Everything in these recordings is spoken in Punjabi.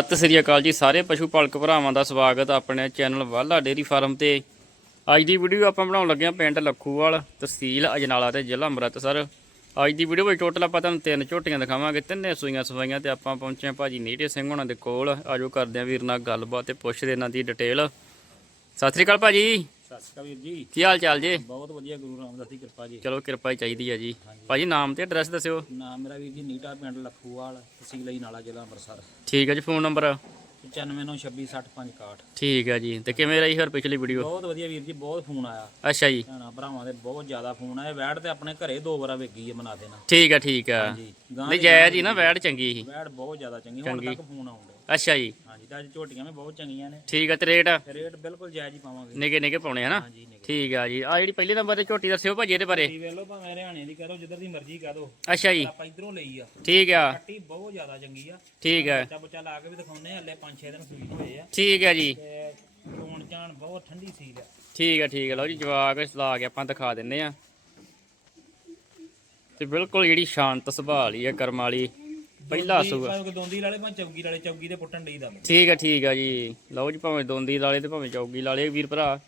ਸਤਿ ਸ੍ਰੀ ਅਕਾਲ ਜੀ, ਸਾਰੇ ਪਸ਼ੂ ਪਾਲਕ ਭਰਾਵਾਂ ਦਾ ਸਵਾਗਤ ਆਪਣੇ ਚੈਨਲ ਵਾਲਾ ਡੇਰੀ ਫਾਰਮ ਤੇ। ਅੱਜ ਦੀ ਵੀਡੀਓ ਆਪਾਂ ਬਣਾਉਣ ਲੱਗੇ ਹਾਂ ਪਿੰਡ ਲੱਖੂਵਾਲ, ਤਹਿਸੀਲ ਅਜਨਾਲਾ ਤੇ ਜ਼ਿਲ੍ਹਾ ਅੰਮ੍ਰਿਤਸਰ। ਅੱਜ ਦੀ ਵੀਡੀਓ ਵਿੱਚ ਟੋਟਲ ਆਪਾਂ ਤੁਹਾਨੂੰ ਤਿੰਨ ਝੋਟੀਆਂ ਦਿਖਾਵਾਂਗੇ, ਤਿੰਨੇ ਸੂਈਆਂ ਸਫਾਈਆਂ ਤੇ ਆਪਾਂ ਪਹੁੰਚੇ ਹਾਂ ਭਾਜੀ ਨੀਟੇ ਸਿੰਘ ਹੋਣਾ ਦੇ ਕੋਲ। ਆਜੋ ਕਰਦੇ ਹਾਂ ਵੀਰ ਨਾਲ ਗੱਲਬਾਤ ਤੇ ਪੁੱਛਦੇ ਇਹਨਾਂ ਦੀ ਡਿਟੇਲ ਸਤਿ ਸ੍ਰੀ ਅਕਾਲ ਭਾਜੀ। ਸਤਿ ਸ਼੍ਰੀ ਅਕਾਲ ਵੀਰ ਜੀ। ਕੀ ਹਾਲ ਚਾਲ ਜੀ? ਬਹੁਤ ਵਧੀਆ ਗੁਰੂ ਰਾਮਦਾਸ ਦੀ ਕਿਰਪਾ ਜੀ। ਚਲੋ ਕਿਰਪਾ ਹੀ ਚਾਹੀਦੀ ਹੈ ਜੀ। ਭਾਜੀ ਨਾਮ ਤੇ ਐਡਰੈਸ ਦੱਸਿਓ। ਨਾਮ ਮੇਰਾ ਵੀਰ ਜੀ ਨੀਟਾ ਪਿੰਡ ਲਖੂਵਾਲ ਤਹਿਸੀਲ ਨਾਲਾ ਜ਼ਿਲ੍ਹਾ ਅੰਮ੍ਰਿਤਸਰ। ਠੀਕ ਹੈ ਜੀ ਫੋਨ ਨੰਬਰ 9596266561 ਠੀਕ ਹੈ ਜੀ ਤੇ ਕਿਵੇਂ ਰਹੀ ਫਿਰ ਪਿਛਲੀ ਵੀਡੀਓ ਬਹੁਤ ਵਧੀਆ ਵੀਰ ਜੀ ਬਹੁਤ ਫੋਨ ਆਇਆ। ਅੱਛਾ ਜੀ। ਭੈਣਾਂ ਭਰਾਵਾਂ ਦੇ ਬਹੁਤ ਜ਼ਿਆਦਾ ਫੋਨ ਆਏ। ਵੈੜ ਤੇ ਆਪਣੇ ਘਰੇ ਦੋ ਵਾਰਾ ਵੇਗੀ ਹੈ ਬਣਾ ਦੇਣਾ। ਠੀਕ ਹੈ ਠੀਕ ਹੈ। ਜੀ ਨਹੀਂ ਹੀ ਨਾ ਵੈੜ ਚੰਗੀ ਸੀ। ਵੈੜ ਬਹੁਤ ਜ਼ਿਆਦਾ ਚੰਗੀ ਹੁਣ ਤੱਕ ਫੋਨ ਆਉਂਦੇ ਅੱਛਾ ਜੀ। ਹਾਂਜੀ ਤਾਂ ਅੱਜ ਝੋਟੀਆਂ ਵੀ ਬਹੁਤ ਚੰਗੀਆਂ ਨੇ। ਠੀਕ ਹੈ ਤੇ ਰੇਟ? ਰੇਟ ਬਿਲਕੁਲ ਜਾਇਜ਼ ਹੀ ਪਾਵਾਂਗੇ। ਨਿੱਕੇ ਨਿੱਕੇ ਪਾਉਣੇ ਹਨਾ? ਹਾਂਜੀ ਨਿਕ। ਠੀਕ ਆ ਜੀ। ਆ ਜਿਹੜੀ ਪਹਿਲੇ ਨੰਬਰ ਤੇ ਝੋਟੀ ਦੱਸਿਓ ਭਾਜੀ ਇਹਦੇ ਬਾਰੇ। ਵੇਖ ਲਓ ਭਾਵੇਂ ਹਰਿਆਣੇ ਦੀ ਕਰੋ ਜਿੱਧਰ ਦੀ ਮਰਜ਼ੀ ਕਹਿ ਦੋ ਅੱਛਾ ਜੀ। ਆਪਾਂ ਇਧਰੋਂ ਲਈ ਆ। ਠੀਕ ਆ। ਕੱਟੀ ਬਹੁਤ ਜ਼ਿਆਦਾ ਚੰਗੀ ਆ। ਠੀਕ ਹੈ ਬੱਚਾ ਬੱਚਾ ਲਾ ਕੇ ਵੀ ਦਿਖਾਉਨੇ ਹਲੇ 5-6 ਦਿਨ ਸੂਈ ਹੋਏ ਆ। ਠੀਕ ਹੈ ਜੀ। ਤੇ ਚੋਣ ਚਾਣ ਬਹੁਤ ਠੰਡੀ ਸੀ ਆ। ਠੀਕ ਹੈ ਠੀਕ ਹੈ ਲਓ ਜੀ ਜਵਾਕ ਲਾ ਕੇ ਆਪਾਂ ਦਿਖਾ ਦਿੰਨੇ ਆ। ਤੇ ਬਿਲਕੁਲ ਜਿਹੜੀ ਸ਼ਾਂਤ ਸੁਭਾਅ ਵਾਲੀ ਹੈ ਕਰਮ ਵਾਲੀ। ਪਹਿਲਾ ਸੂਆ। ਭਾਵੇਂ ਦੋਂਦੀ ਵਾਲੇ ਭਾਵੇਂ ਚੌਗੀ ਵਾਲੇ ਚੌਗੀ ਦੇ ਪੁੱਟਣ ਡਈ ਦਾ ਠੀਕ ਹੈ ਠੀਕ ਹੈ ਜੀ। ਲਓ ਜੀ ਭਾਵੇਂ ਦੋਂਦੀ ਲਾਲੇ ਤੇ ਭਾਵੇਂ ਚੌਗੀ ਲਾਲੇ ਵੀਰ ਭਰਾ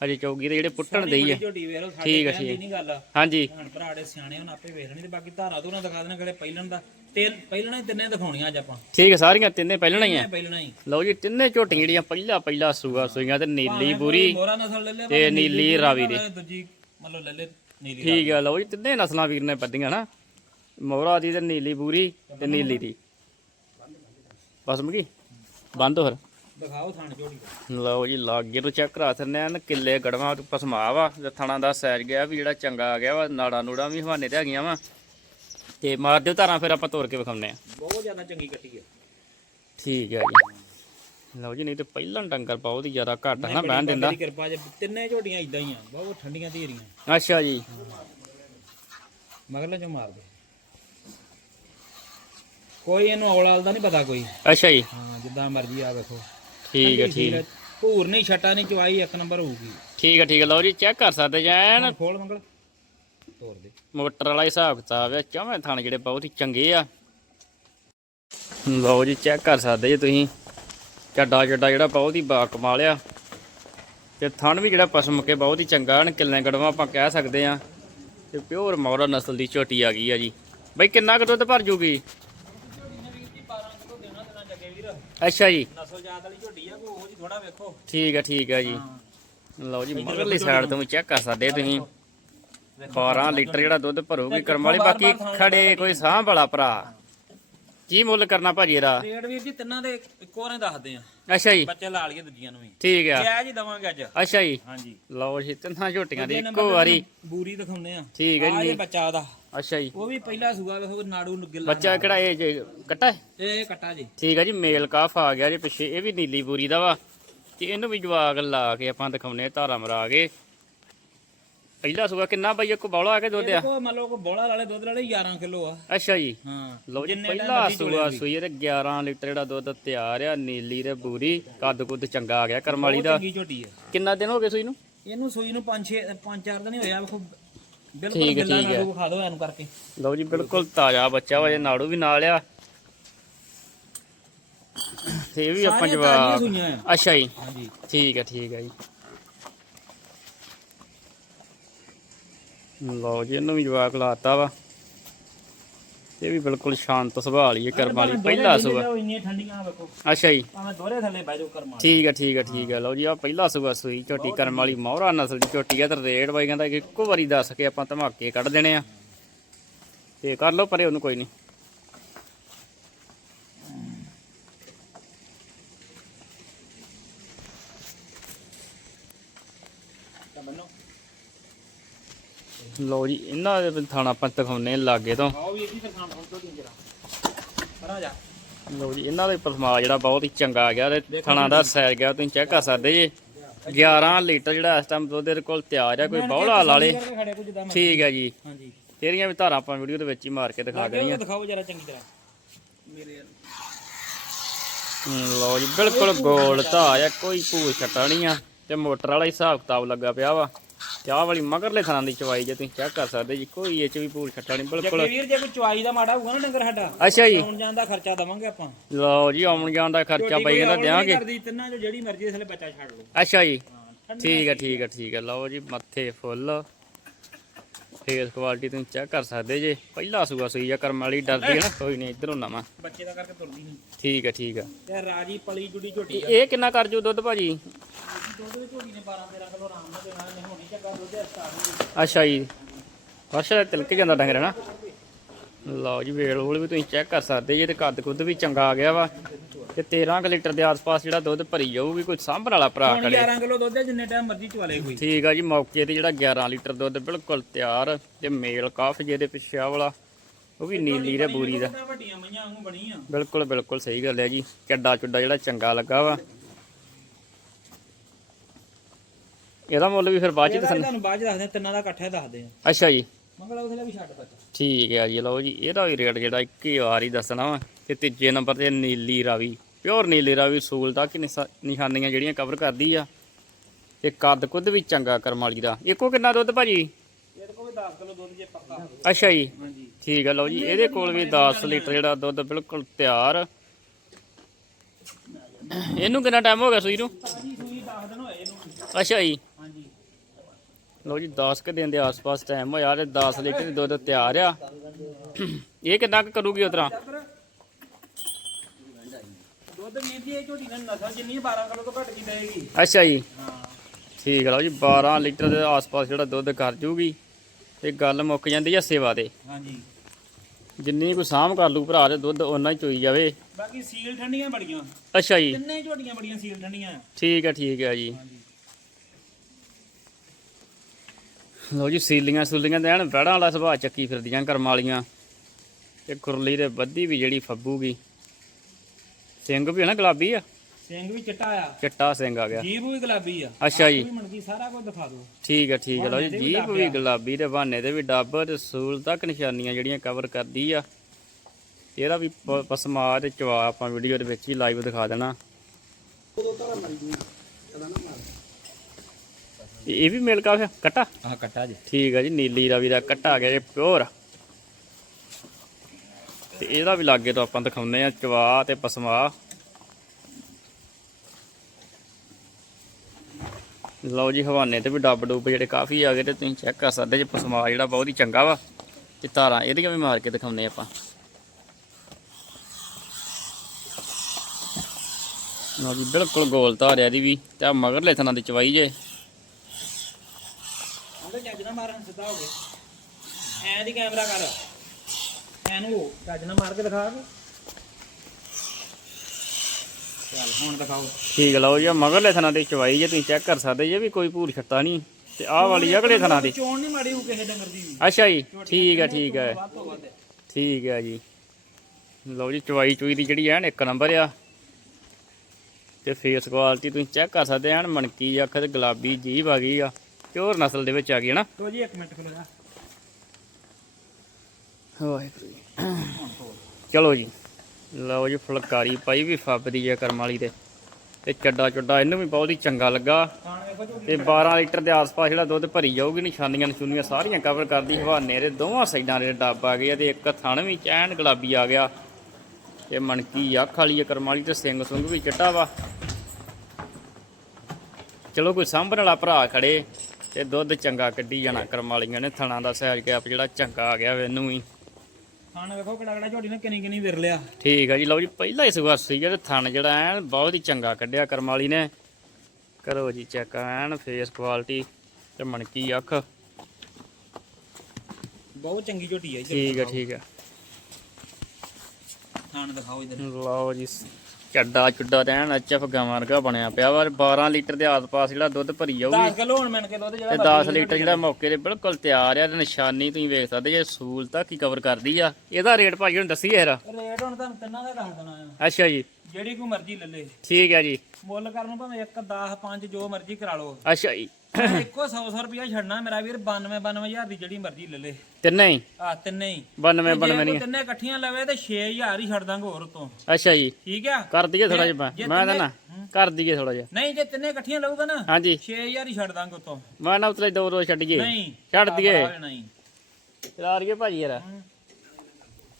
ਹਜੇ ਚੌਗੀ ਦੇ ਜਿਹੜੇ ਪੁੱਟਣ ਦੇਈ ਆ। ਝੋਟੀ ਵੇਖ ਲਓ ਸਾਡੇ ਠੀਕ ਆ, ਦੀ ਠੀਕ। ਨਹੀਂ ਗੱਲ। ਹਾਂਜੀ। ਹਣ ਭਰਾੜੇ ਸਿਆਣੇ ਹੁਣ ਆਪੇ ਵੇਖ ਲੈਣੀ ਤੇ ਬਾਕੀ ਧਾਰਾ ਤੋਂ ਨਾ ਦਿਖਾ ਦੇਣਾ ਕਿਹੜੇ ਪਹਿਲਣ ਦਾ। ਤੇ ਪਹਿਲਣਾ ਹੀ ਤਿੰਨੇ ਦਿਖਾਉਣੀਆਂ ਅੱਜ ਆਪਾਂ। ਠੀਕ ਹੈ ਸਾਰੀਆਂ ਤਿੰਨੇ ਪਹਿਲਣਾ ਹੀ ਆ। ਪਹਿਲਣਾ ਹੀ। ਲਓ ਜੀ ਤਿੰਨੇ ਝੋਟੀਆਂ ਜਿਹੜੀਆਂ ਪਹਿਲਾ ਪਹਿਲਾ ਸੂਆ ਸੂਈਆਂ ਤੇ ਨੀਲੀ ਲੈ ਤੇ ਨੀਲੀ ਰਾਵੀ ਦੀ। ਦੂਜੀ ਮਤਲਬ ਲੈ ਲੈ ਨੀਲੀ ਠੀਕ ਆ ਲਓ ਜੀ ਤਿੰਨੇ ਨਸਲਾਂ ਵੀਰ ਨੇ ਬੱਦੀਆਂ ਨਾ। ਮੋਹਰਾ ਦੀ ਤੇ ਨੀਲੀ ਬੂਰੀ ਤੇ ਨੀਲੀ ਦੀ। ਬਸ ਮੁਕੀ? ਬੰਦ ਹੋ ਫਿਰ। ਦਿਖਾਓ ਥਾਣ ਦਾ। ਲਓ ਜੀ ਲਾਗੇ ਤੋਂ ਚੈੱਕ ਕਰਾ ਸਕਦੇ ਆ ਕਿੱਲੇ ਗੜਵਾ ਤੋਂ ਪਸਮਾ ਵਾ ਤੇ ਥਣਾ ਦਾ ਸਾਈਜ਼ ਗਿਆ ਵੀ ਜਿਹੜਾ ਚੰਗਾ ਆ ਗਿਆ ਵਾ ਨਾੜਾ ਨੂੜਾ ਵੀ ਹਵਾਨੇ ਤੇ ਹੈਗੀਆਂ ਵਾ। ਤੇ ਮਾਰ ਦਿਓ ਧਾਰਾਂ ਫਿਰ ਆਪਾਂ ਤੋੜ ਕੇ ਵਿਖਾਉਂਦੇ ਆ। ਬਹੁਤ ਜ਼ਿਆਦਾ ਚੰਗੀ ਕੱਟੀ ਹੈ ਠੀਕ ਹੈ ਜੀ। ਲਓ ਜੀ ਨਹੀਂ ਤੇ ਪਹਿਲਾਂ ਡੰਗਰ ਬਹੁਤ ਹੀ ਜ਼ਿਆਦਾ ਘੱਟ ਨਾ ਬਹਿਣ ਦਿੰਦਾ। ਕਿਰਪਾ ਜੇ ਤਿੰਨੇ ਝੋਟੀਆਂ ਇਦਾਂ ਹੀ ਆ ਬਹੁਤ ਠੰਡੀਆਂ ਧੀਰੀਆਂ। ਅੱਛਾ ਜੀ। ਮਗਰਲੇ ਚੋਂ ਮਾਰ ਦੇ। ਕੋਈ ਇਹਨੂੰ ਔਲਾਲ ਦਾ ਨਹੀਂ ਪਤਾ ਕੋਈ। ਅੱਛਾ ਜੀ। ਹਾਂ ਜਿੱਦਾਂ ਮਰਜ਼ੀ ਆ ਵੇਖੋ। ਠੀਕ ਹੈ ਠੀਕ। ਹੈ ਭੂਰ ਨਹੀਂ ਛਟਾ ਨਹੀਂ ਚਵਾਈ ਇੱਕ ਨੰਬਰ ਹੋਊਗੀ। ਠੀਕ ਹੈ ਠੀਕ ਹੈ ਲਓ ਜੀ ਚੈੱਕ ਕਰ ਸਕਦੇ ਜੈਨ। ਖੋਲ ਮੰਗਲ। ਤੋੜ ਦੇ। ਮੋਟਰ ਵਾਲਾ ਹਿਸਾਬ ਕਿਤਾਬ ਆ। ਚੌਵੇਂ ਥਣ ਜਿਹੜੇ ਬਹੁਤ ਹੀ ਚੰਗੇ ਆ। ਲਓ ਜੀ ਚੈੱਕ ਕਰ ਸਕਦੇ ਜੀ ਤੁਸੀਂ। ਚੱਡਾ ਚੱਡਾ ਜਿਹੜਾ ਬਹੁਤ ਹੀ ਬਾ ਕਮਾਲ ਆ। ਤੇ ਥਣ ਵੀ ਜਿਹੜਾ ਪਸਮ ਕੇ ਬਹੁਤ ਹੀ ਚੰਗਾ ਹਨ। ਕਿੱਲੇ ਗੜਵਾ ਆਪਾਂ ਕਹਿ ਸਕਦੇ ਆ। ਤੇ ਪਿਓਰ ਮੌਰਾ ਨਸਲ ਦੀ ਝੋਟੀ ਆ ਗਈ ਆ ਜੀ। ਬਈ ਕਿੰਨਾ ਕੁ ਦੁੱਧ ਭਰ ਜੂਗੀ? ਅੱਛਾ ਜੀ। ਨਸਲ ਜਾਤ ਵਾਲੀ ਝੋਟੀ ਆ ਕੋਈ ਉਹ ਜੀ ਥੋੜਾ ਵੇਖੋ। ਠੀਕ ਆ ਠੀਕ ਆ ਜੀ। ਲਓ ਜੀ ਮਗਰਲੀ ਸਾਈਡ ਤੋਂ ਵੀ ਚੈੱਕ ਕਰ ਸਕਦੇ ਤੁਸੀਂ। 12 ਲੀਟਰ ਜਿਹੜਾ ਦੁੱਧ ਭਰੂਗੀ ਕਰਮ ਵਾਲੀ ਬਾਕੀ ਖੜੇ ਕੋਈ ਸਾਂਭ ਵਾਲਾ ਭਰਾ। ਕੀ ਮੁੱਲ ਕਰਨਾ ਭਾਜੀ ਇਹਦਾ? ਰੇਟ ਵੀਰ ਜੀ ਤਿੰਨਾਂ ਦੇ ਇੱਕੋ ਵਾਰੇ ਦੱਸਦੇ ਆ। ਅੱਛਾ ਜੀ। ਬੱਚੇ ਲਾ ਲਈਏ ਦੂਜੀਆਂ ਨੂੰ ਵੀ। ਠੀਕ ਆ। ਜਾਇਜ਼ ਹੀ ਦਵਾਂਗੇ ਅੱਜ। ਅੱਛਾ ਜੀ। ਹਾਂਜੀ। ਲਓ ਜੀ ਤਿੰਨਾਂ ਝੋਟੀਆਂ ਦੀ ਇੱਕੋ ਵਾਰੀ। ਬੂਰੀ ਦਿਖਾਉਂਦੇ ਆ। ਠੀਕ ਹੈ ਜੀ। ਇਹ ਬੱਚਾ ਉਹਦਾ। ਅੱਛਾ ਜੀ। ਉਹ ਵੀ ਪਹਿਲਾ ਸੂਆ ਵੇਖੋ ਨਾੜੂ ਗਿੱਲਾ ਬੱਚਾ ਕਿਹੜਾ ਇਹ ਜੇ ਕੱਟਾ? ਇਹ ਕੱਟਾ ਜੀ। ਠੀਕ ਆ ਜੀ ਮੇਲ ਕਾਫ ਆ ਗਿਆ ਜੀ ਪਿੱਛੇ। ਇਹ ਵੀ ਨੀਲੀ ਬੂਰੀ ਦਾ ਵਾ। ਤੇ ਇਹਨੂੰ ਵੀ ਜਵਾਗ ਲਾ ਕੇ ਆਪਾਂ ਦਿਖਾਉਨੇ ਆ ਧਾਰਾ ਮਰਾ ਕੇ। ਪਹਿਲਾ ਸੂਆ ਕਿੰਨਾ ਬਈ ਇੱਕ ਬੌਲਾ ਆ ਕੇ ਦੁੱਧ ਆ? ਦੇਖੋ ਮੰਨ ਲਓ ਕੋ ਬੋਲਾ ਵਾਲੇ ਦੁੱਧ ਵਾਲੇ 11 ਕਿਲੋ ਆ। ਅੱਛਾ ਜੀ। ਹਾਂ ਲਓ ਜੀ ਜਿੰਨੇ ਪਹਿਲਾ ਮਰਜ਼ੀ ਸੂਆ ਸੂਈ ਤੇ 11 ਲੀਟਰ ਜਿਹੜਾ ਦੁੱਧ ਤਿਆਰ ਆ ਨੀਲੀ ਤੇ ਬੂਰੀ ਕੱਦ ਕੁੱਦ ਚੰਗਾ ਆ ਗਿਆ ਕਰਮ ਵਾਲੀ ਦਾ। ਚੰਗੀ ਝੋਟੀ ਆ। ਕਿੰਨਾ ਦਿਨ ਹੋ ਗਏ ਸੂਈ ਨੂੰ? ਇਹਨੂੰ ਸੂਈ ਨੂੰ 5 6 5 4 ਦਿਨ ਹੀ ਹੋਇਆ ਵੇਖੋ ਬਿਲਕੁਲ ਠੀਕ ਹੈ, ਗਿੱਲਾ ਠੀਕ ਹੈ। ਵਿਖਾ ਦਿਓ ਇਹਨੂੰ ਕਰਕੇ। ਲਓ ਜੀ ਬਿਲਕੁਲ ਤਾਜ਼ਾ ਬੱਚਾ ਵਾ ਜੇ ਨਾੜੂ ਵੀ ਨਾਲ ਆ। ਤੇ ਇਹ ਵੀ ਆਪਾਂ ਸਾਰੀਆਂ ਤਾਜ਼ੀਆਂ ਜਵਾਬ ਸੂਈਆਂ ਆ। ਅੱਛਾ ਜੀ। ਹਾਂਜੀ। ਠੀਕ ਹੈ ਠੀਕ ਹੈ ਜੀ। ਲਓ ਜੀ ਇਹਨੂੰ ਵੀ ਜਵਾਕ ਲਾਤਾ ਵਾ। ਇਹ ਵੀ ਬਿਲਕੁਲ ਸ਼ਾਂਤ ਸੁਭਾਅ ਵਾਲੀ ਹੈ ਕਰਮ ਵਾਲੀ ਪਹਿਲਾ ਵੇਖੋ। ਅੱਛਾ ਜੀ। ਭਾਵੇਂ ਦੋਰੇ ਥੱਲੇ ਬਹਿ ਜਾਓ ਕਰਮਾ ਠੀਕ ਹੈ ਠੀਕ ਹੈ ਠੀਕ ਹੈ ਲਓ ਜੀ ਆ ਪਹਿਲਾ ਸੂਆ ਸੂਈ ਝੋਟੀ ਕਰਮ ਵਾਲੀ ਮੌਹਰਾ ਨਸਲ ਦੀ ਝੋਟੀ ਆ ਤੇ ਰੇਟ ਬਾਈ ਕਹਿੰਦਾ ਇੱਕੋ ਵਾਰੀ ਦੱਸ ਕੇ ਆਪਾਂ ਧਮਾਕੇ ਕੱਢ ਦੇਣੇ ਆ। ਤੇ ਕਰ ਲਓ ਪਰੇ ਉਹਨੂੰ ਕੋਈ ਨਹੀਂ। ਤਾਂ ਲਓ ਜੀ ਇਹਨਾਂ ਦੇ ਥਾਣਾ ਆਪਾਂ ਦਿਖਾਉਨੇ ਲਾਗੇ ਤੋਂ। ਆਓ ਵੀ ਇਹਦੀ ਫਿਰ ਖਾਣ ਤੋਂ ਦੀ ਜਰਾ। ਪਰਾਂ ਜਾ। ਲਓ ਜੀ ਇਹਨਾਂ ਦਾ ਪਸਮਾ ਜਿਹੜਾ ਬਹੁਤ ਹੀ ਚੰਗਾ ਆ ਗਿਆ ਤੇ ਥਣਾ ਦਾ ਸੈਰ ਗਿਆ ਤੁਸੀਂ ਚੈੱਕ ਕਰ ਸਕਦੇ ਜੀ। 11 ਲੀਟਰ ਜਿਹੜਾ ਇਸ ਟਾਈਮ ਦੁੱਧ ਦੇ ਕੋਲ ਤਿਆਰ ਆ ਕੋਈ ਬੌਲਾ ਲਾਲੇ। ਠੀਕ ਹੈ ਜੀ। ਹਾਂਜੀ। ਤੇਰੀਆਂ ਵੀ ਧਾਰਾਂ ਆਪਾਂ ਵੀਡੀਓ ਦੇ ਵਿੱਚ ਹੀ ਮਾਰ ਕੇ ਦਿਖਾ ਦੇਣੀਆਂ ਉਹ ਦਿਖਾਓ ਜਰਾ ਚੰਗੀ ਤਰ੍ਹਾਂ। ਮੇਰੇ ਵੱਲ। ਹਮ, ਲਓ ਜੀ ਬਿਲਕੁਲ ਗੋਲ ਧਾਰ ਆ ਕੋਈ ਭੂਰ ਛਟਾ ਨਹੀਂ ਆ। ਤੇ ਮੋਟਰ ਵਾਲਾ ਹੀ ਹਿਸਾਬ ਕਿਤਾਬ ਲੱਗਾ ਪਿਆ ਵਾ। ਤੇ ਆਹ ਵਾਲੀ ਮਗਰਲੇ ਥਾਂ ਦੀ ਚਵਾਈ ਜੇ ਤੁਸੀਂ ਚੈੱਕ ਕਰ ਸਕਦੇ ਜੀ ਕੋਈ ਇਹ ਚ ਵੀ ਪੂਰ ਛੱਟਾ ਨਹੀਂ ਜੇ ਬਿਲਕੁਲ। ਵੀਰ ਜੇ ਕੋਈ ਚੁਆਈ ਦਾ ਮਾੜਾ ਹੋਊਗਾ ਨਾ ਡੰਗਰ ਸਾਡਾ ਅੱਛਾ ਜੀ। ਆਉਣ ਜਾਣ ਦਾ ਖਰਚਾ ਦਵਾਂਗੇ ਆਪਾਂ। ਲਓ ਜੀ ਆਉਣ ਜਾਣ ਦਾ ਖਰਚਾ ਬਾਈ ਕਹਿੰਦਾ ਦਿਆਂਗੇ। ਕਰਦੀ ਤਿੰਨਾਂ ਚੋਂ ਜਿਹੜੀ ਮਰਜ਼ੀ ਇਸ ਲਈ ਬੱਚਾ ਛੱਡ ਲਓ। ਅੱਛਾ ਜੀ। ਠੀਕ ਹੈ ਠੀਕ ਹੈ ਠੀਕ ਹੈ ਲਓ ਜੀ ਮੱਥੇ ਫੁੱਲ। ਫੇਸ ਕੁਆਲਿਟੀ ਤੁਸੀਂ ਚੈੱਕ ਕਰ ਸਕਦੇ ਜੇ। ਪਹਿਲਾ ਸੂਆ ਸੂਈ ਆ ਕਰਮ ਵਾਲੀ ਡਰਦੀ ਹੈ ਨਾ। ਕੋਈ ਨਹੀਂ ਇਧਰੋਂ ਨਵਾਂ। ਬੱਚੇ ਦਾ ਕਰਕੇ ਤੁਰਦੀ ਨਹੀਂ। ਠੀਕ ਹੈ ਠੀਕ ਹੈ ਤੇ ਰਾਜੀ ਪਲੀ ਜੁੜੀ ਝੋਟੀ ਇਹ ਕਿੰਨਾ ਕਰ ਜੂ ਦੁੱਧ ਭਾਜੀ? ਦੁੱਧ ਦੀ ਝੋਟੀ ਨੇ 12 13 ਕਿਲੋ ਆਰਾਮ ਨਾਲ ਦੇਣਾ ਨਹੀਂ ਹੋਣੀ ਚੱਗਾ ਦੁੱਧ ਦਾ। ਸਟਾਰਟ ਅੱਛਾ ਜੀ। ਵਰਸ਼ਾ ਤਿਲਕ ਜਾਂਦਾ ਡੰਗਰ ਹੈ ਨਾ ਲਓ ਜੀ ਵੇਲ ਵੂਲ ਵੀ ਤੁਸੀਂ ਚੈੱਕ ਕਰ ਸਕਦੇ ਜੇ ਤੇ ਕੱਦ ਕੁੱਦ ਵੀ ਚੰਗਾ ਆ ਗਿਆ ਵਾ। ਤੇ 13 ਕੁ ਲੀਟਰ ਦੇ ਆਸ-ਪਾਸ ਜਿਹੜਾ ਦੁੱਧ ਭਰੀ ਜਾਊਗੀ ਕੋਈ ਸਾਂਭਣ ਵਾਲਾ ਭਰਾ ਕਰੇ 11 ਕਿਲੋ ਦੁੱਧ ਹੈ ਜਿੰਨੇ ਟਾਈਮ ਮਰਜ਼ੀ ਚਵਾਲੇ ਕੋਈ। ਠੀਕ ਆ ਜੀ ਮੌਕੇ ਤੇ ਜਿਹੜਾ 11 ਲੀਟਰ ਦੁੱਧ ਬਿਲਕੁਲ ਤਿਆਰ ਤੇ ਮੇਲ ਕਾਫ ਜਿਹਦੇ ਪਿੱਛੇ ਆ ਵਾਲਾ ਉਹ ਵੀ ਨੀਲੀ ਤੇ ਬੂਰੀ ਦਾ। ਵੱਡੀਆਂ ਮਈਆਂ ਵਾਂਗੂ ਬਣੀ ਆ ਬਿਲਕੁਲ ਬਿਲਕੁਲ ਸਹੀ ਗੱਲ ਹੈ ਜੀ ਚੱਡਾ ਚੁੱਡਾ ਜਿਹੜਾ ਚੰਗਾ ਲੱਗਾ ਵਾ। ਇਹਦਾ ਮੁੱਲ ਵੀ ਫਿਰ ਬਾਅਦ ਚ ਇਹਦਾ ਵੀ ਦੱਸਣਾ। ਤੁਹਾਨੂੰ ਬਾਅਦ ਚ ਦੱਸਦੇ ਆ, ਤਿੰਨਾਂ ਦਾ ਇਕੱਠਾ ਦੱਸਦੇ ਆ ਅੱਛਾ ਜੀ। ਮੰਗਲਾ ਉਹਦੇ ਵੀ ਛੱਡ ਬੱਚਾ ਠੀਕ ਹੈ ਜੀ ਲਓ ਜੀ ਇਹਦਾ ਵੀ ਰੇਟ ਜਿਹੜਾ ਇੱਕ ਹੀ ਵਾਰ ਹੀ ਦੱਸਣਾ ਵਾ। ਤੇ ਤੀਜੇ ਨੰਬਰ ਤੇ ਨੀਲੀ ਰਾਵੀ। ਪਿਓਰ ਨੀਲੀ ਰਾਵੀ ਸੂਲ ਤੱਕ ਨਿਸ਼ਾ- ਨਿਸ਼ਾਨੀਆਂ ਜਿਹੜੀਆਂ ਕਵਰ ਕਰਦੀ ਆ। ਤੇ ਕੱਦ ਕੁੱਦ ਵੀ ਚੰਗਾ ਕਰਮ ਵਾਲੀ ਦਾ। ਇੱਕੋ ਕਿੰਨਾ ਦੁੱਧ ਭਾਜੀ? ਇਹਦੇ ਕੋਲ ਵੀ 10 ਕਿਲੋ ਦੁੱਧ ਜੇ ਪੱਕਾ ਹੋਵੇ। ਅੱਛਾ ਜੀ। ਹਾਂਜੀ। ਠੀਕ ਹੈ ਲਓ ਜੀ ਇਹਦੇ ਕੋਲ ਵੀ 10 ਲੀਟਰ ਜਿਹੜਾ ਦੁੱਧ ਬਿਲਕੁਲ ਤਿਆਰ। ਇਹਨੂੰ ਕਿੰਨਾ ਟਾਈਮ ਹੋ ਗਿਆ ਸੂਈ ਨੂੰ? ਤਾਜੀ ਸੂਈ 10 ਦਿਨ ਹੋਏ ਇਹਨੂੰ। ਅੱਛਾ ਜੀ। ਲਓ ਜੀ 10 ਕੁ ਦਿਨ ਦੇ ਆਸ-ਪਾਸ ਟਾਈਮ ਹੋਇਆ ਤੇ 10 ਲੀਟਰ ਦੁੱਧ ਤਿਆਰ ਆ। ਇਹ ਕਿੰਨਾ ਕੁ ਕਰੂਗੀ ਉਤਰਾ ਦੁੱਧ ਵੀਰ ਜੀ ਇਹ ਝੋਟੀ ਨੇ ਨਸਲ ਜਿੰਨੀ 12 ਕਿਲੋ ਤੋਂ ਘੱਟ ਕੀ ਦੇਗੀ ਅੱਛਾ ਜੀ। ਹਾਂ। ਠੀਕ ਹੈ ਲਓ ਜੀ 12 ਲੀਟਰ ਦੇ ਆਸ-ਪਾਸ ਜਿਹੜਾ ਦੁੱਧ ਕਰ ਜੂਗੀ ਤੇ ਗੱਲ ਮੁੱਕ ਜਾਂਦੀ ਆ ਸੇਵਾ ਤੇ। ਹਾਂਜੀ। ਜਿੰਨੀ ਕੋਈ ਸਾਂਭ ਕਰ ਲੂ ਭਰਾ ਦੇ ਦੁੱਧ ਓਨਾ ਹੀ ਚੋਈ ਜਾਵੇ। ਬਾਕੀ ਸੀਲ ਠੰਡੀਆਂ ਬੜੀਆਂ। ਅੱਛਾ ਜੀ। ਤਿੰਨੇ ਝੋਟੀਆਂ ਬੜੀਆਂ ਸੀਲ ਠੰਡੀਆਂ। ਠੀਕ ਹੈ ਠੀਕ ਹੈ ਜੀ। ਲਓ ਜੀ ਸੀਲੀਆਂ ਸੂਲੀਆਂ ਐਨ ਬੈੜਾਂ ਵਾਲਾ ਸੁਭਾਅ ਚੱਕੀ ਫਿਰਦੀਆਂ ਕਰਮ ਵਾਲੀਆਂ। ਤੇ ਕੁਰਲੀ ਦੇ ਬੱਦੀ ਵੀ ਜਿਹੜੀ ਫੱਬੂਗੀ। ਸਿੰਘ ਵੀ ਹੈ ਨਾ ਗੁਲਾਬੀ ਆ? ਸਿੰਘ ਵੀ ਚਿੱਟਾ ਆ। ਚਿੱਟਾ ਸਿੰਘ ਆ ਗਿਆ। ਜੀਬ ਵੀ ਗੁਲਾਬੀ ਆ। ਅੱਛਾ ਜੀ। ਮਣਕੀ ਸਾਰਾ ਕੁਝ ਦਿਖਾ ਦਿਓ। ਠੀਕ ਹੈ ਠੀਕ ਹੈ ਲਓ ਜੀ ਤੇ ਵੀ ਆ। ਗੁਲਾਬੀ ਤੇ ਬਹਾਨੇ ਤੇ ਵੀ ਡੱਬ ਤੇ ਸੂਲ ਤੱਕ ਨਿਸ਼ਾਨੀਆਂ ਜਿਹੜੀਆਂ ਕਵਰ ਕਰਦੀ ਆ। ਇਹਦਾ ਵੀ ਪਸਮਾ ਤੇ ਚਵਾ ਆਪਾਂ ਵੀਡੀਓ ਦੇ ਵਿੱਚ ਹੀ ਲਾਈਵ ਦਿਖਾ ਦੇਣਾ। ਇਹ ਵੀ ਮੇਲ ਕਾਫ ਕੱਟਾ? ਹਾਂ ਕੱਟਾ ਜੀ। ਠੀਕ ਹੈ ਜੀ ਨੀਲੀ ਰਾਵੀ ਦਾ ਕੱਟਾ ਆ ਗਿਆ ਇਹ ਪਿਓਰ ਤੇ ਇਹਦਾ ਵੀ ਲਾਗੇ ਤੋਂ ਆਪਾਂ ਦਿਖਾਉਂਦੇ ਆ ਚਵਾ ਤੇ ਪਸਮਾ। ਲਓ ਜੀ ਹਵਾਨੇ ਤੇ ਵੀ ਡੱਬ ਡੁੱਬ ਜਿਹੜੇ ਕਾਫੀ ਆ ਗਏ ਤੇ ਤੁਸੀਂ ਚੈੱਕ ਕਰ ਸਕਦੇ ਜੇ ਪਸਮਾ ਜਿਹੜਾ ਬਹੁਤ ਹੀ ਚੰਗਾ ਵਾ। ਤੇ ਧਾਰਾਂ ਇਹਦੀਆਂ ਵੀ ਮਾਰ ਕੇ ਦਿਖਾਉਂਦੇ ਆਪਾਂ। ਲਓ ਜੀ ਬਿਲਕੁਲ ਗੋਲ ਧਾਰਿਆ ਦੀ ਵੀ ਤੇ ਆ ਮਗਰਲੇ ਥਣਾ ਦੀ ਚਵਾਈ ਜੇ। ਉਹਦੇ ਚੱਜ ਨਾ ਮਾਰਨ ਸਿੱਧਾ ਹੋ ਗਿਆ। ਐਂ ਦੀ ਕੈਮਰਾ ਕਰ। ਐਨੂੰ ਚੱਜ ਨਾ ਮਾਰ ਕੇ ਦਿਖਾ। ਕੇ ਚੱਲ ਹੁਣ ਦਿਖਾਓ। ਠੀਕ ਲਓ ਜੀ ਆਹ ਮਗਰਲੇ ਥਣਾ ਦੀ ਚਵਾਈ ਜੇ ਤੁਸੀਂ ਚੈੱਕ ਕਰ ਸਕਦੇ ਜੇ ਵੀ ਕੋਈ ਭੂਰ ਛੱਤਾ ਨਹੀਂ। ਤੇ ਆਹ ਵਾਲੀ ਅਗਲੇ ਥਣਾ ਦੀ। ਚੋਣ ਨਹੀਂ ਮਾੜੀ ਹੋ ਕਿਸੇ ਡੰਗਰ ਦੀ ਵੀ। ਅੱਛਾ ਜੀ ਠੀਕ ਹੈ ਠੀਕ ਹੈ ਵੱਧ ਤੋਂ ਵੱਧ ਠੀਕ ਹੈ ਜੀ। ਲਓ ਜੀ ਚਵਾਈ ਚੁਈ ਦੀ ਜਿਹੜੀ ਐਨ ਇੱਕ ਨੰਬਰ ਆ। ਤੇ ਫੇਸ ਕੁਆਲਿਟੀ ਤੁਸੀਂ ਚੈੱਕ ਕਰ ਸਕਦੇ ਐਨ ਮਣਕੀ ਅੱਖ ਤੇ ਗੁਲਾਬੀ ਜੀਭ ਆ ਗਈ ਆ। ਪਿਓਰ ਨਸਲ ਦੇ ਵਿੱਚ ਆ ਗਈ ਹੈ ਨਾ। ਜੀ 1 ਮਿੰਟ ਖਲੋ ਜਾ। ਵਾਹਿਗੁਰੂ ਜੀ। ਚਲੋ ਜੀ ਲਓ ਜੀ ਫੁਲਕਾਰੀ ਪਾਈ ਵੀ ਫੱਬਦੀ ਆ ਕਰਮ ਵਾਲੀ ਤੇ। ਤੇ ਚੱਡਾ ਚੁੱਡਾ ਇਹਨੂੰ ਵੀ ਬਹੁਤ ਹੀ ਚੰਗਾ ਲੱਗਾ। ਤੇ 12 ਲੀਟਰ ਦੇ ਆਸ-ਪਾਸ ਜਿਹੜਾ ਦੁੱਧ ਭਰੀ ਜਾਊਗੀ ਨਿਸ਼ਾਨੀਆਂ ਨਿਸ਼ੂਨੀਆਂ ਸਾਰੀਆਂ ਕਵਰ ਕਰਦੀ ਹਵਾਨੇ ਦੇ ਦੋਵਾਂ ਸਾਈਡਾਂ ਦੇ ਡੱਬ ਆ ਗਏ ਤੇ ਇੱਕ ਥਣ ਵੀ ਚੈਨ ਗੁਲਾਬੀ ਆ ਗਿਆ। ਤੇ ਮਣਕੀ ਅੱਖ ਵਾਲੀ ਆ ਕਰਮ ਵਾਲੀ ਤੇ ਸਿੰਘ ਸੁੰਗ ਵੀ ਚਿੱਟਾ ਵਾ। ਚਲੋ ਕੋਈ ਸਾਂਭਣ ਵਾਲਾ ਭਰਾ ਖੜੇ। ਤੇ ਦੁੱਧ ਚੰਗਾ ਕੱਢੀ ਜਾਣਾ ਕਰਮ ਵਾਲੀਆਂ ਨੇ ਥਣਾ ਦਾ ਸਾਈਜ਼ ਗੈਪ ਜਿਹੜਾ ਚੰਗਾ ਆ ਗਿਆ ਇਹਨੂੰ ਵੀ। ਖਾਣ ਵੇਖੋ ਕਿਹੜਾ ਕਿਹੜਾ ਝੋਟੀ ਨੇ ਕਿੰਨੀ ਕਿੰਨੀ ਵਿਰ ਲਿਆ। ਠੀਕ ਆ ਜੀ ਲਓ ਜੀ ਪਹਿਲਾ ਹੀ ਸੁਗਾ ਸੀ ਤੇ ਥਣ ਜਿਹੜਾ ਐਨ ਬਹੁਤ ਹੀ ਚੰਗਾ ਕੱਢਿਆ ਕਰਮ ਵਾਲੀ ਨੇ। ਕਰੋ ਜੀ ਚੈੱਕ ਐਨ ਫੇਸ ਕੁਆਲਿਟੀ ਤੇ ਮਣਕੀ ਅੱਖ। ਬਹੁਤ ਚੰਗੀ ਝੋਟੀ ਹੈ ਠੀਕ ਹੈ ਠੀਕ ਹੈ ਖਾਣ ਦਿਖਾਓ ਇਧਰ। ਲਓ ਜੀ ਚੱਡਾ ਚੁੱਡਾ ਤੇ ਐਨ ਐਚਐਫ ਵਰਗਾ ਬਣਿਆ ਪਿਆ ਵਾ 12 ਲੀਟਰ ਦੇ ਆਸ-ਪਾਸ ਜਿਹੜਾ ਦੁੱਧ ਭਰੀ ਜਾਊਗੀ। 10 ਕਿਲੋ ਹੁਣ ਮਿਣ ਕੇ ਦੁੱਧ ਤੇ ਜਿਹੜਾ 10 ਲੀਟਰ ਜਿਹੜਾ ਮੌਕੇ ਤੇ ਬਿਲਕੁਲ ਤਿਆਰ ਆ ਤੇ ਨਿਸ਼ਾਨੀ ਤੁਸੀਂ ਵੇਖ ਸਕਦੇ ਜੇ ਸੂਲ ਤੱਕ ਹੀ ਕਵਰ ਕਰਦੀ ਆ। ਇਹਦਾ ਰੇਟ ਭਾਜੀ ਹੁਣ ਦੱਸੀ ਯਾਰ ਰੇਟ ਹੁਣ ਤੁਹਾਨੂੰ ਤਿੰਨਾਂ ਦਾ ਦੱਸ ਦੇਣਾ ਆ। ਅੱਛਾ ਜੀ। ਜਿਹੜੀ ਕੋਈ ਮਰਜ਼ੀ ਲੈ ਲੇ। ਠੀਕ ਹੈ ਜੀ। ਮੁੱਲ ਕਰਨ ਭਾਵੇਂ 1 10 5 ਜੋ ਮਰਜ਼ੀ ਕਰਾ ਲਓ। ਅੱਛਾ ਜੀ। ਇੱਕੋ 100 100 ਰੁਪਿਆ ਛੱਡਣਾ ਮੇਰਾ ਵੀਰ 92 92000 ਦੀ ਜਿਹੜੀ ਮਰਜ਼ੀ ਲੈ ਲੈ। ਤਿੰਨੇ ਹੀ? ਆ ਤਿੰਨੇ ਹੀ। 92 ਜੇ 92 ਕੋਈ ਨਹੀਂ। ਤਿੰਨੇ ਇਕੱਠੀਆਂ ਲਵੇ ਤੇ 6000 ਹੀ ਛੱਡ ਦਾਂਗੇ ਹੋਰ ਤੋਂ ਅੱਛਾ ਜੀ। ਠੀਕ ਆ? ਕਰ ਦਈਏ ਥੋੜਾ ਜਿਹਾ ਮੈਂ ਤਾਂ ਤਿੰਨੇ- ਨਾ ਕਰ ਦਈਏ ਥੋੜਾ ਜਿਹਾ। ਨਹੀਂ ਜੇ ਤਿੰਨੇ ਇਕੱਠੀਆਂ ਲਊਗਾ ਨਾ ਹਾਂਜੀ। 6000 ਹੀ ਛੱਡ ਦਾਂਗੇ ਉਤੋਂ। ਮੈਂ ਨਾ ਉਤਲੇ ਦੋ ਰੋ ਛੱਡ ਗਏ ਨਹੀਂ ਛੱਡ ਦਈਏ। ਚਲਾ ਰਹੀਏ ਭਾਜੀ ਯਾਰ।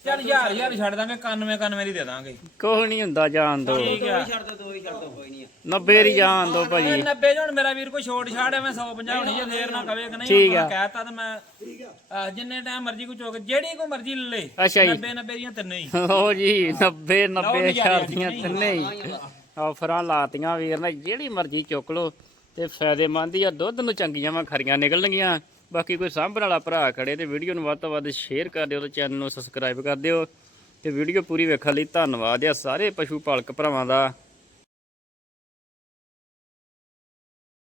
ਚੱਲ ਹਜ਼ਾਰ ਹਜ਼ਾਰ ਛੱਡ ਦਾਂਗੇ 91 91 ਦੀ ਦੇ ਦਾਂਗੇ। ਕੁਛ ਨਹੀਂ ਹੁੰਦਾ ਜਾਣ ਦੋ। ਠੀਕ ਆ। ਛੱਡ ਦੋ ਦੋ ਹੀ ਛੱਡ ਦੋ ਕੋਈ ਨਹੀਂ 90 ਰੀ ਜਾਣ ਦੋ ਭਾਜੀ 90 ਹੁਣ ਮੇਰਾ ਵੀਰ ਕੋਈ ਛੋਟ ਛਾੜ ਐ ਮੈਂ 150 ਹੋਣੀ ਜੇ ਫੇਰ ਨਾ ਕਵੇ ਕਿ ਨਹੀਂ। ਮੈਂ ਕਹਿਤਾ ਤਾਂ ਮੈਂ ਜਿੰਨੇ ਟਾਈਮ ਮਰਜ਼ੀ ਕੋਈ ਚੋਕ ਜਿਹੜੀ ਕੋਈ ਮਰਜ਼ੀ ਲੈ ਲੇ ਅੱਛਾ ਜੀ। 90 90 ਦੀਆਂ ਤਿੰਨੇ ਹੀ। ਹੋ ਜੀ 90 90 ਨਜ਼ਾਰੇ ਹਜ਼ਾਰ ਅੱਜ ਦੀਆਂ। ਤਿੰਨੇ ਹੀ। ਆਫਰਾਂ ਲਾਤੀਆਂ ਵੀਰ ਨੇ ਜਿਹੜੀ ਮਰਜ਼ੀ ਚੁੱਕ ਲੋ ਤੇ ਫਾਇਦੇਮੰਦ ਹੀ ਆ ਦੁੱਧ ਨੂੰ ਚੰਗੀਆਂ ਵਾ ਖਰੀਆਂ ਨਿਕਲਣਗੀਆਂ। ਬਾਕੀ ਕੋਈ ਸਾਂਭਣ ਵਾਲਾ ਭਰਾ ਖੜੇ ਤੇ ਵੀਡੀਓ ਨੂੰ ਵੱਧ ਤੋਂ ਵੱਧ ਸ਼ੇਅਰ ਕਰ ਦਿਓ ਤੇ ਚੈਨਲ ਨੂੰ ਸਬਸਕ੍ਰਾਈਬ ਕਰ ਦਿਓ ਤੇ ਵੀਡੀਓ ਪੂਰੀ ਵੇਖਣ ਲਈ ਧੰਨਵਾਦ ਆ ਸਾਰੇ ਪਸ਼ੂ ਪਾਲਕ ਭਰਾਵਾਂ ਦਾ।